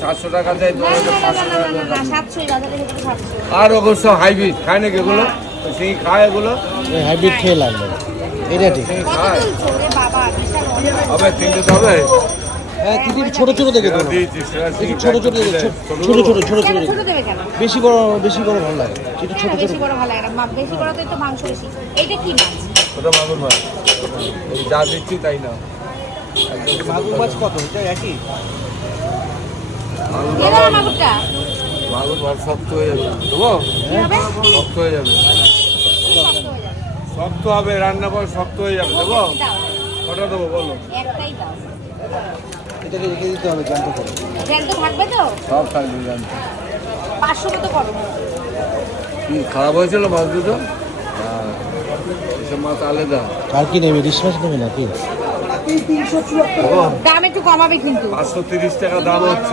700 টাকা দেয়, না, না, না, না, না, না, 700 বাজারে ভিতরে 700 আর অবশ্য হাইব্রিড খায় নাকি এগুলো? সেই খায় এগুলো? হাইব্রিড খেয়ে লাগবে, এটা ঠিক। সেই কত খায় তুলছো রে বাবা, বিশাল অনেক। হবে, তিনটে তো হবে। হ্যাঁ, কিন্তু ছোট ছোট দেখে দেবো, দিয়েছিস, একটু ছোট ছোট দেখে, ছোট ছোট ছোট ছোট কেন দেখে। ছোট দেবে কেন? বেশি বড় ভালো লাগে, কিন্তু ছোট কেন ছোট। বেশি বড় ভালো লাগে না? বেশি বড় তো একটু মাংস বেশি। এটা কি মাছ? ওটা মাগুর মাছ, এই যা দিচ্ছি তাই না। মাগুর মাছ কত? এটা একই। দিয়ে দাও না মাগুরটা। মাগুর মাছ শক্ত হয়ে যাবে, দেবো? কি হবে? শক্ত হয়ে যাবে, শক্ত হয়ে যাবে। শক্ত হবে, রান্না পর শক্ত হয়ে যাবে, দেবো? দাও, কটা দেবো বলো? একটাই দাও। এটাকে রেখে দিতে হবে, জানতে হবে। জ্যান্ত থাকবে তো? সব থাকবে জানি। 500 মতো করো। কি খারাপ হয়েছিল মাছ দুটো? হ্যাঁ, এসব মাছ আলাদা। আর কি নেবে, ইলিশ মাছ নেবে নাকি? দেবো? দাম একটু কমাবে কিন্তু। 530 টাকা দাম হচ্ছে।